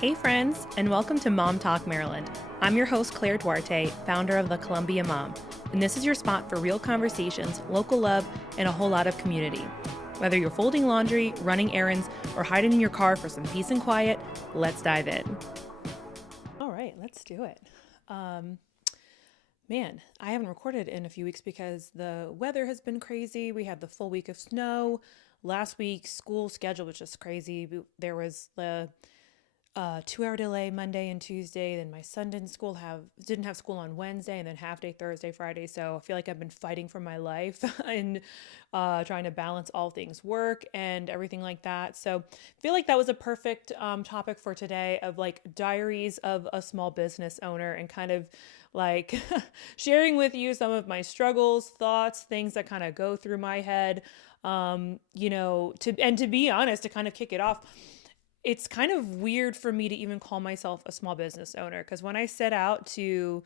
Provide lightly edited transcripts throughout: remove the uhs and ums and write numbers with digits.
Hey friends, and welcome to MomTalk Maryland. I'm your host, Claire Duarte, founder of the Columbia Mom, and this is your spot for real conversations, local love, and a whole lot of community. Whether you're folding laundry, running errands, or hiding in your car for some peace and quiet, let's dive in. All right, let's do it. Man, I haven't recorded in a few weeks because the weather has been crazy. We had the full week of snow. Last week, school schedule was just crazy. There was the 2-hour delay Monday and Tuesday. Then my son didn't have school on Wednesday, and then half day Thursday, Friday. So I feel like I've been fighting for my life and trying to balance all things work and everything like that. So I feel like that was a perfect topic for today, of like diaries of a small business owner, and kind of like sharing with you some of my struggles, thoughts, things that kind of go through my head. To be honest, to kind of kick it off, it's kind of weird for me to even call myself a small business owner, because when I set out to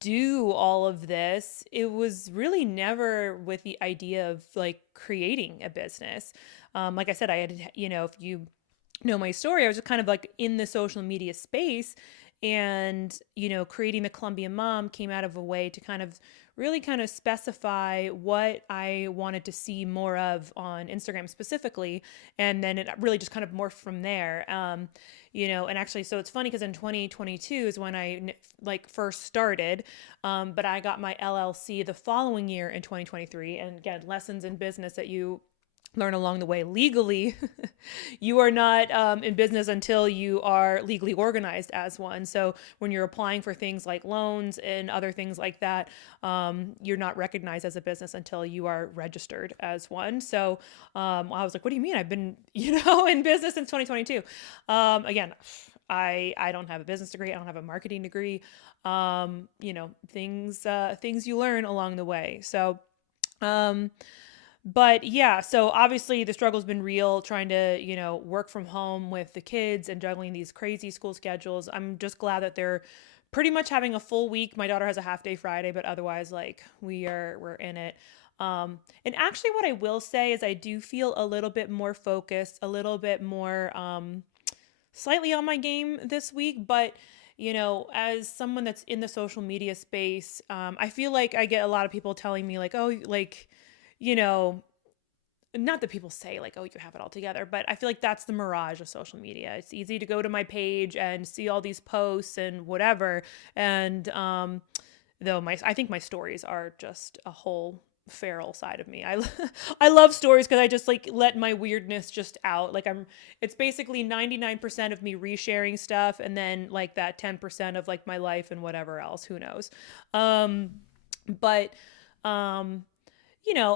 do all of this, it was really never with the idea of like creating a business. Like I said, I had, if you know my story, I was just kind of like in the social media space, and creating the Columbia Mom came out of a way to really kind of specify what I wanted to see more of on Instagram specifically, and then it really just kind of morphed from there. And actually, so it's funny because in 2022 is when I first started, but I got my LLC the following year in 2023, and again, lessons in business that you learn along the way legally. You are not in business until you are legally organized as one. So when you're applying for things like loans and other things like that, you're not recognized as a business until you are registered as one. So I was like, what do you mean? I've been, in business since 2022. Again, I don't have a business degree. I don't have a marketing degree. Things you learn along the way. So, but yeah, so obviously the struggle's been real, trying to, work from home with the kids and juggling these crazy school schedules. I'm just glad that they're pretty much having a full week. My daughter has a half day Friday, but otherwise we're in it. And actually what I will say is I do feel a little bit more focused, a little bit more, slightly on my game this week, but as someone that's in the social media space, I feel like I get a lot of people telling me like, oh, not that people say like, oh, you have it all together, but I feel like that's the mirage of social media. It's easy to go to my page and see all these posts and whatever. And though I think my stories are just a whole feral side of me. I love stories because I just let my weirdness just out. It's basically 99% of me resharing stuff, and then that 10% of my life and whatever else, who knows.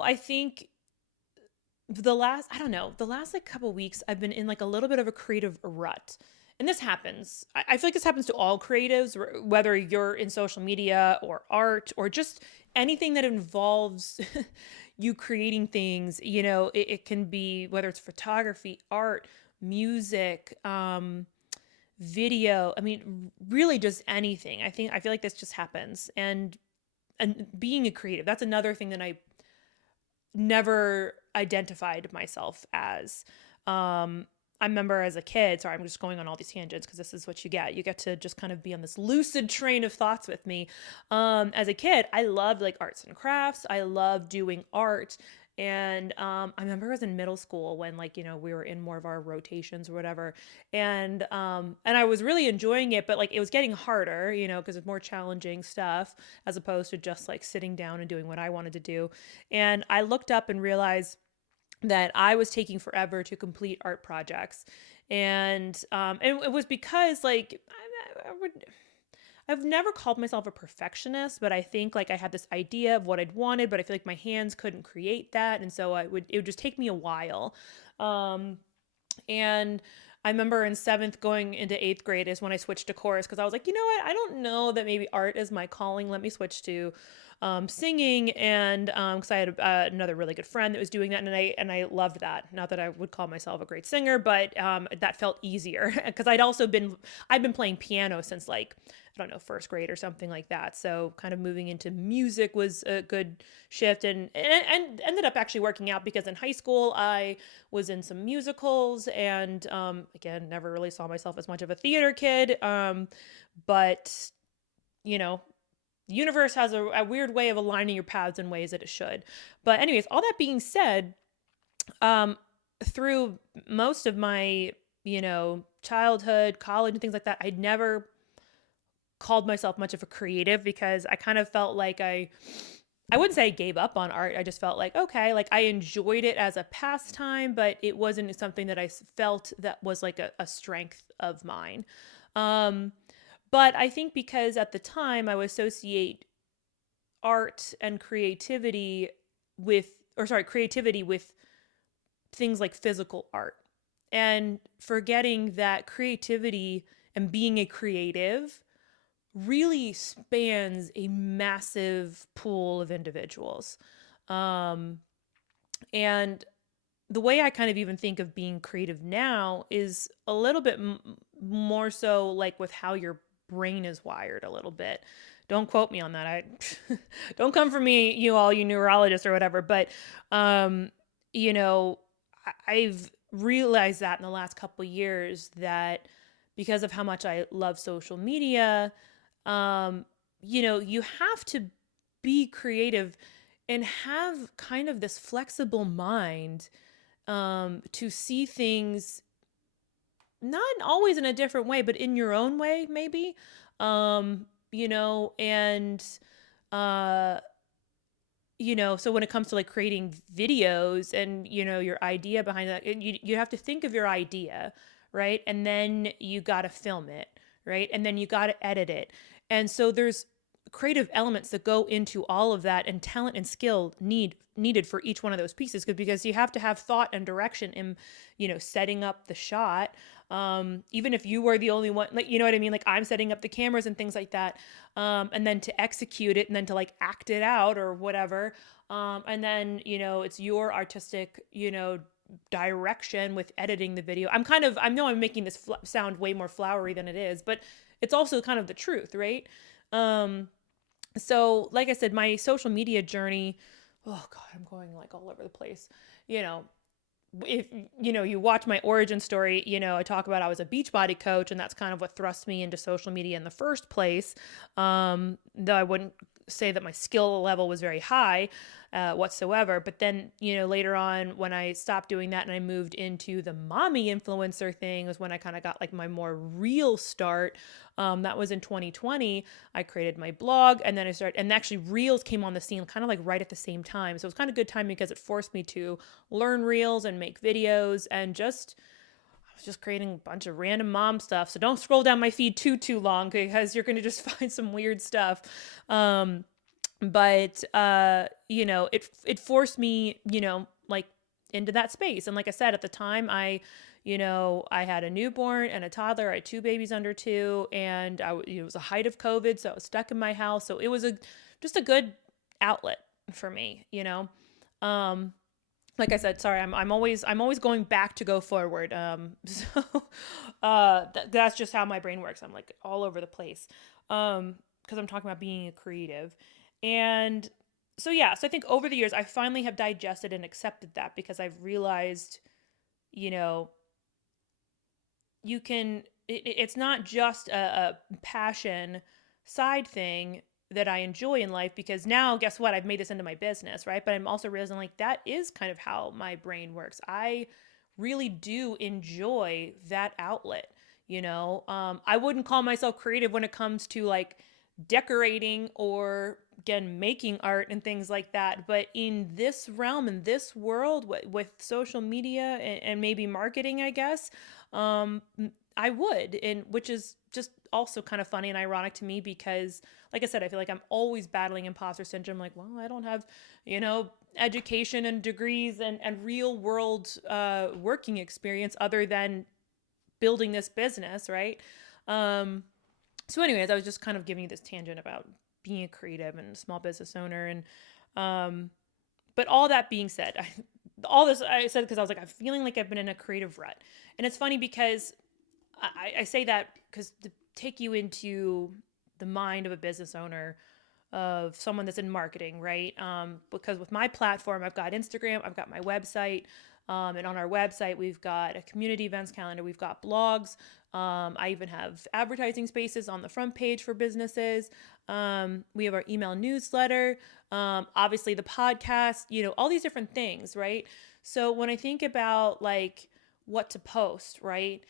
I think the last couple weeks I've been in a little bit of a creative rut. And this happens. I feel like this happens to all creatives, whether you're in social media or art or just anything that involves you creating things. It can be, whether it's photography, art, music, video. I mean, really just anything. I feel like this just happens. And being a creative, that's another thing that I never identified myself as. I remember as a kid, sorry, I'm just going on all these tangents because this is what you get. You get to just kind of be on this lucid train of thoughts with me. As a kid, I loved arts and crafts. I loved doing art. And I remember I was in middle school when we were in more of our rotations or whatever. And I was really enjoying it, but it was getting harder, because of more challenging stuff as opposed to just sitting down and doing what I wanted to do. And I looked up and realized that I was taking forever to complete art projects. And it was because I've never called myself a perfectionist, but I think I had this idea of what I'd wanted, but I feel like my hands couldn't create that. And so it would just take me a while. And I remember in 7th going into 8th grade is when I switched to chorus, because I was like, you know what? I don't know that maybe art is my calling. Let me switch to singing. And because I had another really good friend that was doing that, and I loved that. Not that I would call myself a great singer, but that felt easier because I've been playing piano since don't know, first grade or something like that. So kind of moving into music was a good shift, and ended up actually working out because in high school I was in some musicals, and again, never really saw myself as much of a theater kid. But you know, the universe has a weird way of aligning your paths in ways that it should. But anyways, all that being said, um, through most of my, childhood, college, and things like that, I'd never called myself much of a creative because I kind of felt like I wouldn't say I gave up on art. I just felt like, okay, like I enjoyed it as a pastime, but it wasn't something that I felt that was like a strength of mine. Um, but I think because at the time I would associate art and creativity with things like physical art, and forgetting that creativity and being a creative really spans a massive pool of individuals. Um, and the way I kind of even think of being creative now is a little bit more so like with how your brain is wired a little bit. Don't quote me on that. I don't come for me, you neurologists or whatever. But um, you know, I've realized that in the last couple of years that because of how much I love social media, you have to be creative and have kind of this flexible mind to see things not always in a different way, but in your own way, maybe. And uh, so when it comes to like creating videos and, your idea behind that, you have to think of your idea, right? And then you got to film it, right? And then you got to edit it. And so there's creative elements that go into all of that, and talent and skill needed for each one of those pieces, because you have to have thought and direction in, setting up the shot. Even if you were the only one, like, you know what I mean? Like I'm setting up the cameras and things like that. And then to execute it and then to like act it out or whatever. And then, it's your artistic, direction with editing the video. I know I'm making this sound way more flowery than it is, but it's also kind of the truth, right? So like I said, my social media journey, oh God, I'm going like all over the place. If you watch my origin story, I talk about I was a Beachbody coach, and that's kind of what thrust me into social media in the first place. Though I wouldn't say that my skill level was very high whatsoever. But then, later on when I stopped doing that and I moved into the mommy influencer thing was when I kind of got like my more real start. That was in 2020. I created my blog, and then and actually Reels came on the scene kind of like right at the same time. So it was kind of good timing because it forced me to learn Reels and make videos, and I was just creating a bunch of random mom stuff. So don't scroll down my feed too long, because you're going to just find some weird stuff. But it forced me, like into that space. And like I said, at the time I had a newborn and a toddler. I had two babies under 2, and it was a height of COVID, so I was stuck in my house. So it was just a good outlet for me, Like I said, sorry, I'm always going back to go forward. That's just how my brain works. I'm like all over the place, because I'm talking about being a creative, and so yeah. So I think over the years, I finally have digested and accepted that, because I've realized, it's not just a passion side thing that I enjoy in life, because now guess what? I've made this into my business, right? But I'm also realizing like that is kind of how my brain works. I really do enjoy that outlet. I wouldn't call myself creative when it comes to like decorating or again making art and things like that, but in this realm, in this world with social media and maybe marketing, I guess, I would, and which is just also kind of funny and ironic to me, because like I said, I feel like I'm always battling imposter syndrome. Like, well, I don't have, education and degrees and real world working experience other than building this business, right? So anyways, I was just kind of giving you this tangent about being a creative and a small business owner. And but all that being said, all this I said because I was like, I'm feeling like I've been in a creative rut. And it's funny because I say that because to take you into the mind of a business owner, of someone that's in marketing, right? Because with my platform, I've got Instagram, I've got my website, and on our website, we've got a community events calendar, we've got blogs. I even have advertising spaces on the front page for businesses. We have our email newsletter, obviously the podcast, all these different things, right? So when I think about like what to post, right?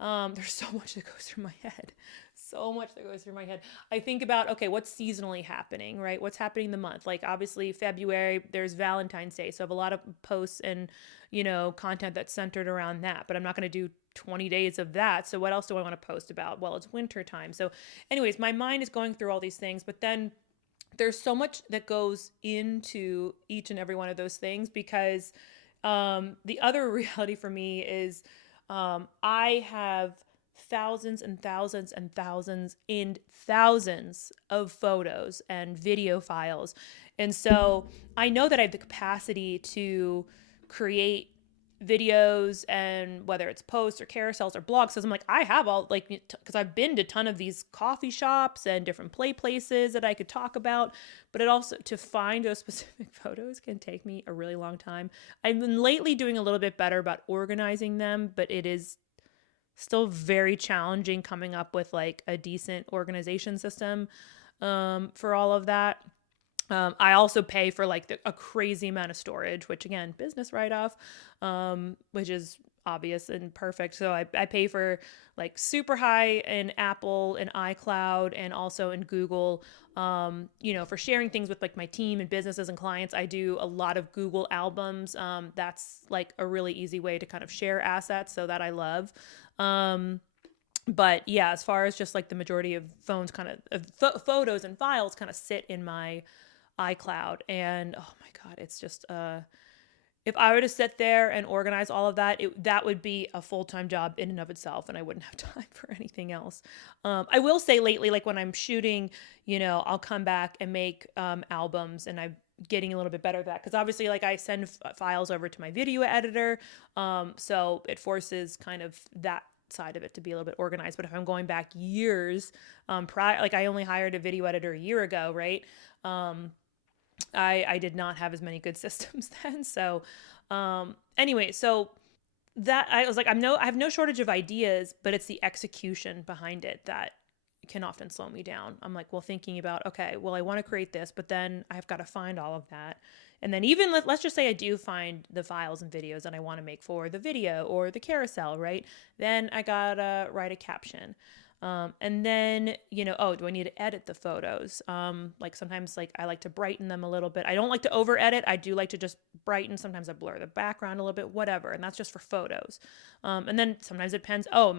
There's so much that goes through my head. So much that goes through my head. I think about, okay, what's seasonally happening, right? What's happening in the month? Like obviously February, there's Valentine's Day. So I have a lot of posts and, content that's centered around that, but I'm not going to do 20 days of that. So what else do I want to post about? Well, it's winter time. So anyways, my mind is going through all these things, but then there's so much that goes into each and every one of those things because the other reality for me is I have thousands and thousands and thousands and thousands of photos and video files. And so I know that I have the capacity to create videos, and whether it's posts or carousels or blogs, because I'm like, I have all, like, because I've been to a ton of these coffee shops and different play places that I could talk about, but it also, to find those specific photos can take me a really long time. I've been lately doing a little bit better about organizing them, but it is still very challenging coming up with like a decent organization system for all of that. I also pay for like a crazy amount of storage, which again, business write-off, which is obvious and perfect. So I pay for like super high in Apple and iCloud and also in Google, for sharing things with like my team and businesses and clients. I do a lot of Google albums. That's like a really easy way to kind of share assets. So that I love. But yeah, as far as just like the majority of phones photos and files kind of sit in my iCloud. And oh my God, it's just, if I were to sit there and organize all of that, that would be a full-time job in and of itself, and I wouldn't have time for anything else. I will say lately, like when I'm shooting, I'll come back and make albums, and I'm getting a little bit better at that because obviously, like I send files over to my video editor, so it forces kind of that side of it to be a little bit organized. But if I'm going back years, like I only hired a video editor a year ago, right? I did not have as many good systems then. So, anyway, so that I was like, I have no shortage of ideas, but it's the execution behind it that can often slow me down. I'm like, well, thinking about, okay, well, I want to create this, but then I've got to find all of that. And then even let's just say I do find the files and videos that I want to make for the video or the carousel, right? Then I gotta write a caption. And then, do I need to edit the photos? Like sometimes like I like to brighten them a little bit. I don't like to over edit. I do like to just brighten. Sometimes I blur the background a little bit, whatever. And that's just for photos. And then sometimes it depends. Oh,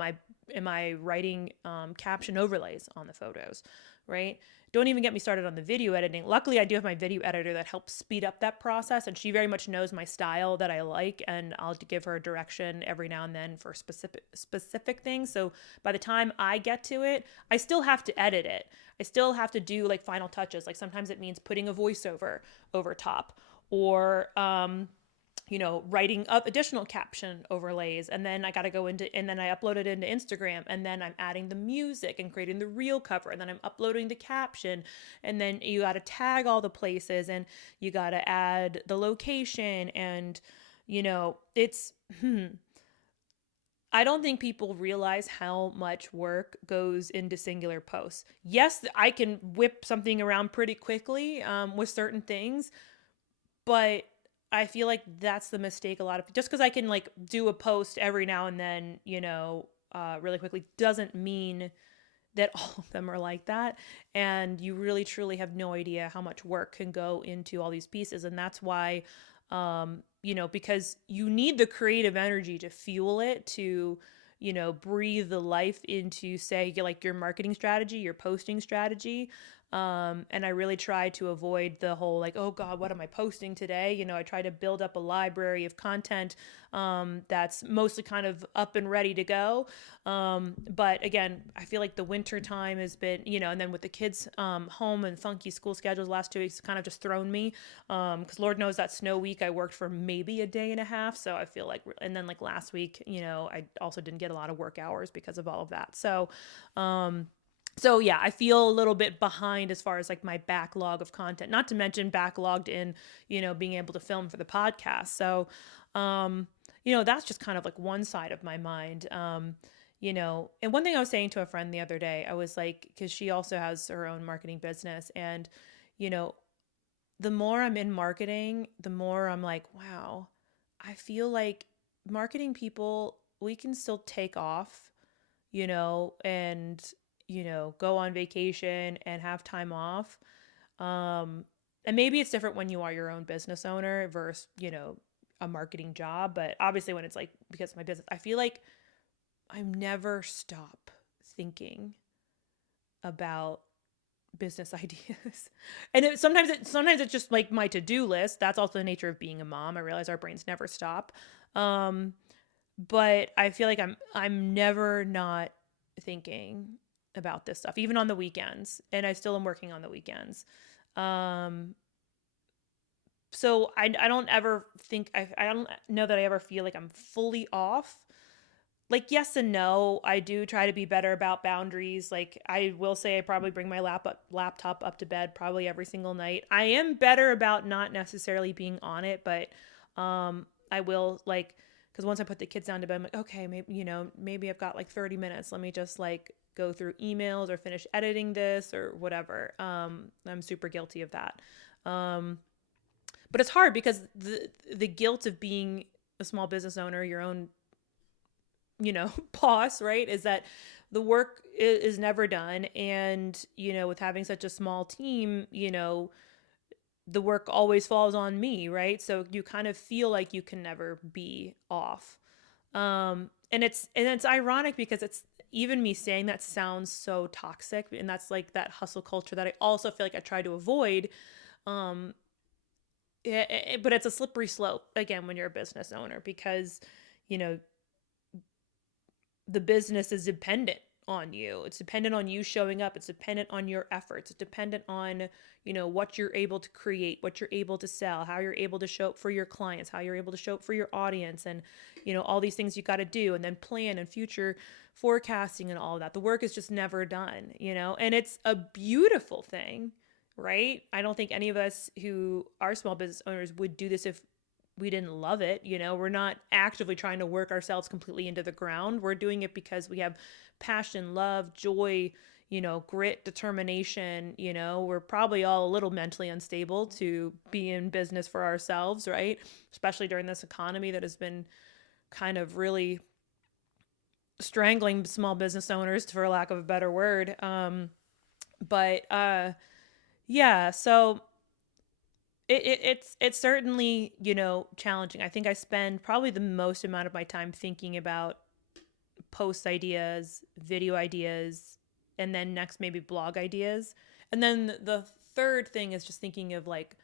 am I writing, caption overlays on the photos, right? Don't even get me started on the video editing. Luckily, I do have my video editor that helps speed up that process, and she very much knows my style that I like, and I'll give her direction every now and then for specific things. So by the time I get to it, I still have to edit it. I still have to do like final touches. Like sometimes it means putting a voiceover over top, or writing up additional caption overlays. And then I got to go and then I upload it into Instagram, and then I'm adding the music and creating the reel cover, and then I'm uploading the caption, and then you got to tag all the places, and you got to add the location. And, it's, I don't think people realize how much work goes into singular posts. Yes, I can whip something around pretty quickly, with certain things, but I feel like that's the mistake a lot of, just because I can like do a post every now and then, really quickly, doesn't mean that all of them are like that. And you really truly have no idea how much work can go into all these pieces. And that's why, because you need the creative energy to fuel it, to, breathe the life into, say, like your marketing strategy, your posting strategy. And I really try to avoid the whole like, oh God, what am I posting today? I try to build up a library of content that's mostly kind of up and ready to go. But again, I feel like the winter time has been, and then with the kids home and funky school schedules last 2 weeks, kind of just thrown me. Because Lord knows that snow week I worked for maybe a day and a half. So I feel like, and then like last week, I also didn't get a lot of work hours because of all of that. So, So yeah, I feel a little bit behind as far as like my backlog of content, not to mention backlogged in, being able to film for the podcast. So, um, that's just kind of like one side of my mind. And one thing I was saying to a friend the other day, I was like, cause she also has her own marketing business, and, you know, the more I'm in marketing, the more I'm like, wow, I feel like marketing people, we can still take off, and, go on vacation and have time off. Um, and maybe it's different when you are your own business owner versus, a marketing job. But obviously, when it's like, because of my business, I feel like I never stop thinking about business ideas. And sometimes it's just like my to-do list. That's also the nature of being a mom. I realize our brains never stop. Um, but I feel like I'm never not thinking about this stuff, even on the weekends. And I still am working on the weekends. Um, so I don't ever think I don't know that I ever feel like I'm fully off. Like, yes and no. I do try to be better about boundaries. Like, I will say I probably bring my laptop up to bed probably every single night. I am better about not necessarily being on it, but I will, like, because once I put the kids down to bed, I'm like, okay, maybe, maybe I've got like 30 minutes. Let me just like go through emails or finish editing this or whatever. I'm super guilty of that. Um, but it's hard because the guilt of being a small business owner, your own, boss, right, is that the work is never done. And, with having such a small team, the work always falls on me, right? So you kind of feel like you can never be off. And it's ironic because it's, even me saying that sounds so toxic, and that's like that hustle culture that I also feel like I try to avoid. Um, but it's a slippery slope again when you're a business owner, because you know the business is dependent on you. It's dependent on you showing up. It's dependent on your efforts. It's dependent on, what you're able to create, what you're able to sell, how you're able to show up for your clients, how you're able to show up for your audience, and, all these things you got to do, and then plan and future forecasting and all of that. The work is just never done, and it's a beautiful thing, right? I don't think any of us who are small business owners would do this if we didn't love it. We're not actively trying to work ourselves completely into the ground. We're doing it because we have passion, love, joy, grit, determination. We're probably all a little mentally unstable to be in business for ourselves, right? Especially during this economy that has been kind of really strangling small business owners, for lack of a better word. But yeah, so it's certainly, challenging. I think I spend probably the most amount of my time thinking about post ideas, video ideas, and then next maybe blog ideas. And then the third thing is just thinking of like,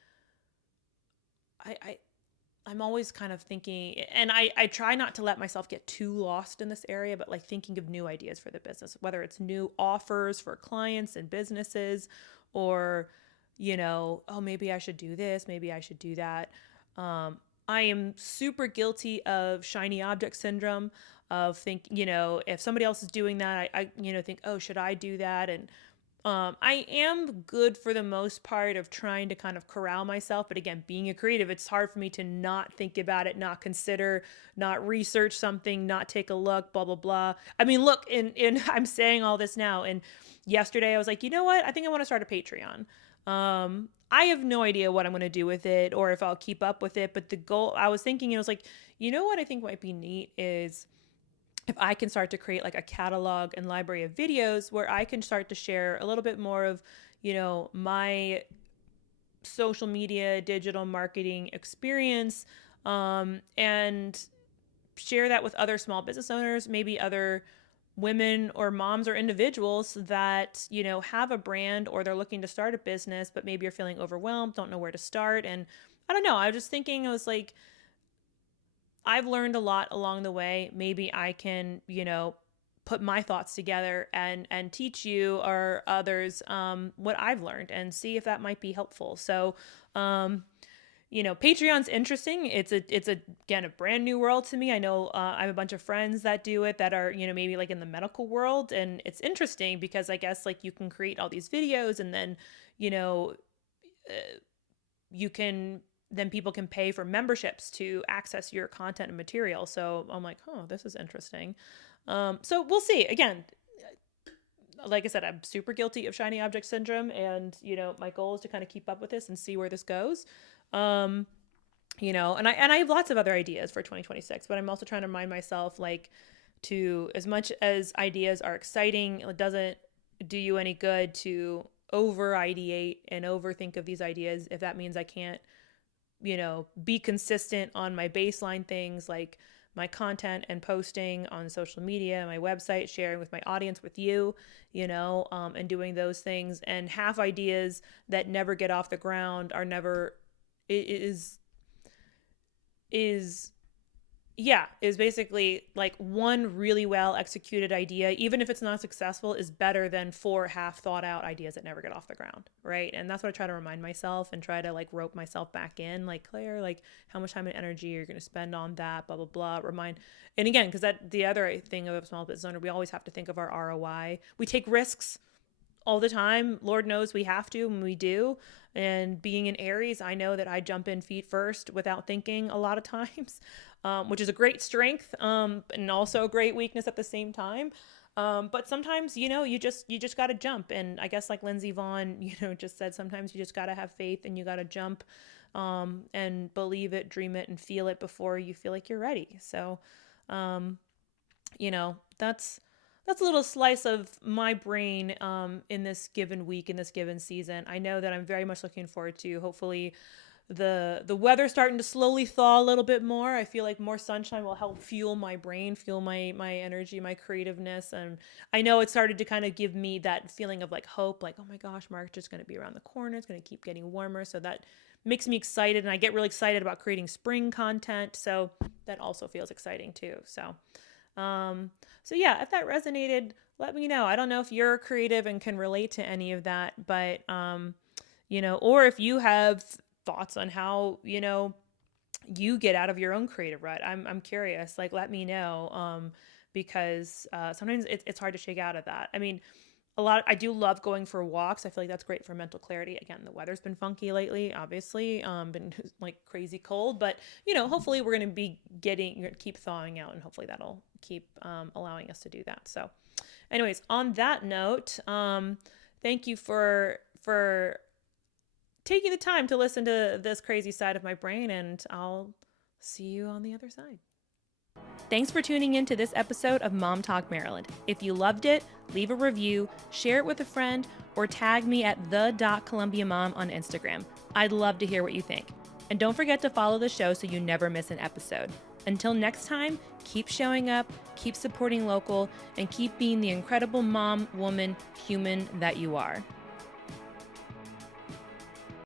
I I'm always kind of thinking, and I try not to let myself get too lost in this area, but like thinking of new ideas for the business, whether it's new offers for clients and businesses, or, oh, maybe I should do this, maybe I should do that. I am super guilty of shiny object syndrome, of if somebody else is doing that, I think, oh, should I do that? And I am good for the most part of trying to kind of corral myself. But again, being a creative, it's hard for me to not think about it, not consider, not research something, not take a look, blah, blah, blah. I mean, look, I'm saying all this now. And yesterday I was like, you know what? I think I want to start a Patreon. I have no idea what I'm going to do with it or if I'll keep up with it. But the goal, I was thinking, it was like, what I think might be neat is if I can start to create like a catalog and library of videos where I can start to share a little bit more of, my social media, digital marketing experience, and share that with other small business owners, maybe other women or moms or individuals that, have a brand or they're looking to start a business, but maybe you're feeling overwhelmed, don't know where to start. And I don't know, I was just thinking, I was like, I've learned a lot along the way. Maybe I can, put my thoughts together and teach you or others what I've learned and see if that might be helpful. So, Patreon's interesting. Again, a brand new world to me. I know I have a bunch of friends that do it that are, maybe like in the medical world. And it's interesting because I guess like you can create all these videos and then, then people can pay for memberships to access your content and material. So I'm like, oh, this is interesting. So we'll see. Again, like I said, I'm super guilty of shiny object syndrome, and my goal is to kind of keep up with this and see where this goes. And I have lots of other ideas for 2026, but I'm also trying to remind myself, like, to, as much as ideas are exciting, it doesn't do you any good to over ideate and overthink of these ideas if that means I can't, be consistent on my baseline things like my content and posting on social media, my website, sharing with my audience, with you, and doing those things. And half ideas that never get off the ground are never, is basically like one really well executed idea, even if it's not successful, is better than 4 half thought out ideas that never get off the ground. Right. And that's what I try to remind myself and try to like rope myself back in, like, Claire, like how much time and energy you're going to spend on that, blah, blah, blah. And again, because that the other thing of a small business owner, we always have to think of our ROI. We take risks all the time. Lord knows we have to, and we do. And being in Aries, I know that I jump in feet first without thinking a lot of times, which is a great strength, and also a great weakness at the same time. But sometimes, you just got to jump. And I guess like Lindsey Vonn, just said, sometimes you just got to have faith and you got to jump, and believe it, dream it, and feel it before you feel like you're ready. So, that's a little slice of my brain in this given week, in this given season. I know that I'm very much looking forward to, hopefully, the weather starting to slowly thaw a little bit more. I feel like more sunshine will help fuel my brain, fuel my energy, my creativeness. And I know it started to kind of give me that feeling of like hope, like, oh my gosh, March is going to be around the corner. It's going to keep getting warmer. So that makes me excited. And I get really excited about creating spring content. So that also feels exciting too. So yeah, if that resonated, let me know. I don't know if you're creative and can relate to any of that, but, or if you have thoughts on how, you get out of your own creative rut. I'm curious, like, let me know. Because, sometimes it's hard to shake out of that. I mean, I do love going for walks. I feel like that's great for mental clarity. Again, the weather's been funky lately, obviously, been like crazy cold, but hopefully we're going to keep thawing out, and hopefully that'll keep, allowing us to do that. So anyways, on that note, thank you for taking the time to listen to this crazy side of my brain, and I'll see you on the other side. Thanks for tuning in to this episode of MomTalk Maryland. If you loved it, leave a review, share it with a friend, or tag me at the.columbiamom on Instagram. I'd love to hear what you think. And don't forget to follow the show so you never miss an episode. Until next time, keep showing up, keep supporting local, and keep being the incredible mom, woman, human that you are.